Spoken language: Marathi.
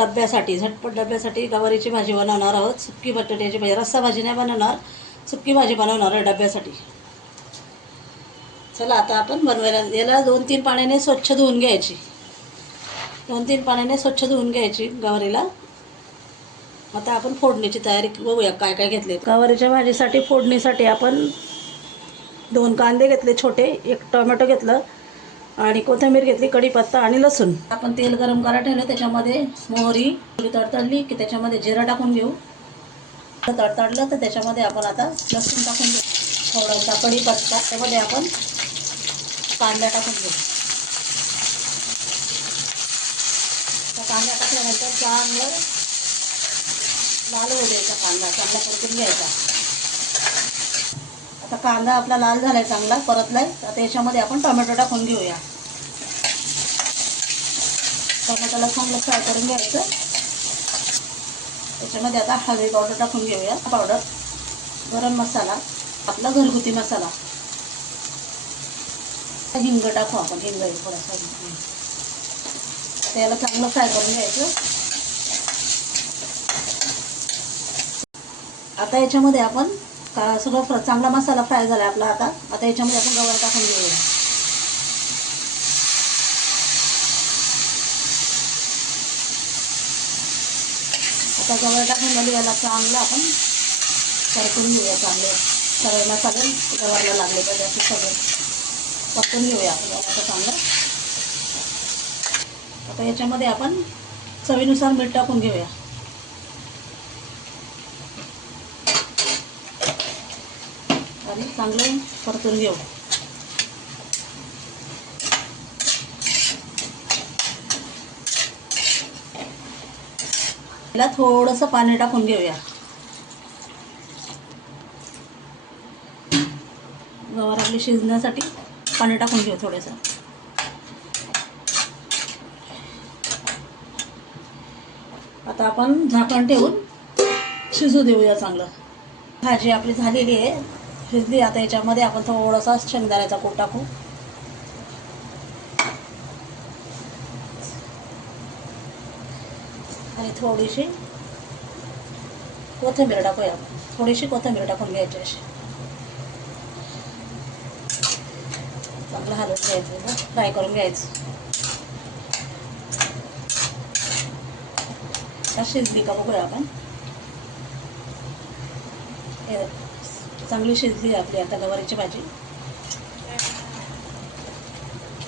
डब्यासाठी, झटपट डब्यासाठी गवारीची भाजी बनवणार आहोत. सुकी बटाट्याची भाजी, रस्सा भाजी नाही बनवणार, सुकी भाजी बनवणार आहे डब्यासाठी. चला आता आपण बनवायला. याला 2-3 पाण्याने स्वच्छ धुवून घ्यायची. 2-3 पाण्याने स्वच्छ धुवून घ्यायची गवारीला. आता आपण फोडणीची तयारी बघूया काय काय घेतले. गवारीच्या भाजीसाठी फोडणीसाठी आपण 2 कांदे घेतले छोटे, 1 टोमॅटो घेतलं आणि कोथिंबीर घेतली, कढीपत्ता आणि लसूण. आपण तेल गरम करायला ठेवलं, त्याच्यामध्ये मोहरी तडतडली की त्याच्यामध्ये जिरा टाकून घेऊ. तडतडलं तर त्याच्यामध्ये आपण आता लसूण टाकून घेऊ, थोडासा कढीपत्ता, त्यामध्ये आपण कांदा टाकून घेऊ. कांदा टाकल्यानंतर चांगलं लाल होऊ द्यायचा, कांदा चांगला परतून घ्यायचा. आता कांदा आपला लाल झालाय, चांगला परतलाय. आता याच्यामध्ये आपण टोमॅटो टाकून घेऊया. टोमॅटोला चांगलं फ्राय करून घ्यायचं. त्याच्यामध्ये आता हळदी पावडर टाकून घेऊया, पावडर, गरम मसाला, आपला घरगुती मसाला, हिंग टाकू आपण, हिंग थोडासा. त्याला चांगलं फ्राय करून घ्यायचं. आता याच्यामध्ये आपण सगळं चांगला मसाला फ्राय झाला आपला. आता याच्यामध्ये आपण गवार टाकून घेऊया. आता गवार टाकून झाली, याला चांगलं आपण परतून घेऊया. चांगले सगळे मसाले गवारला लागले पाहिजे असं सगळं परतून घेऊया आपण आता चांगलं. आता याच्यामध्ये आपण चवीनुसार मीठ टाकून घेऊया. आणि चांगलं परतून घेऊ. याला थोडंसं पाणी टाकून घेऊया. गवार आपली शिजण्यासाठी पाणी टाकून घेऊ थोडंसं. आता आपण झाकण ठेवून शिजू देऊया चांगलं. भाजी आपली झालेली आहे, शिजली. आता याच्यामध्ये आपण थोडासा शेंगदाण्याचा कूट टाकू आणि थोडीशी कोथिंबीर टाकूया. थोडीशी कोथिंबीर टाकून घ्यायची अशी. चांगलं हलवून घ्यायचं, फ्राय करून घ्यायचं. शिजली का बघूया आपण. चांगली शिजली आपली आता गवारीची भाजी.